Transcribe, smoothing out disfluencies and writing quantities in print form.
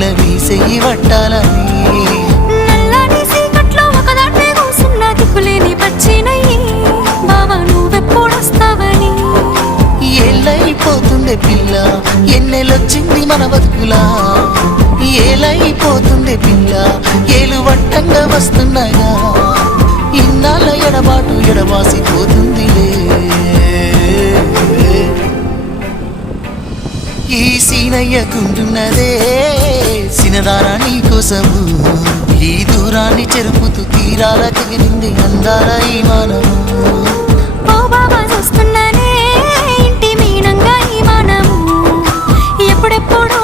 పిల్ల నీ చెయ్యి పట్టాలని నల్లని సీకట్లో ఒకదాన్నే కూసున్న దిక్కులేని పచ్చినయ్యి బావా నువ్వెప్పుడొస్తావని ఏళ్ళైపోతుండే పిల్ల ఎన్నెలొచ్చింది మన బతుకులా ఏలైపోతుండే పిల్ల ఏలు వట్టంగా వస్తున్నాయా ఇన్నాళ్ళ ఎడబాటు ఎడబాసిపోతుందిలే ఈ సీనయ్యకుంటున్నదే సినదారా నీ కోసము ఈ దూరాన్ని చెరుపుతూ తీరాల తెగిలింది అందాల ఈ మానము ఓ బాబా చూస్తున్నానే ఇంటి మీనంగా ఈ మానము ఎప్పుడెప్పుడు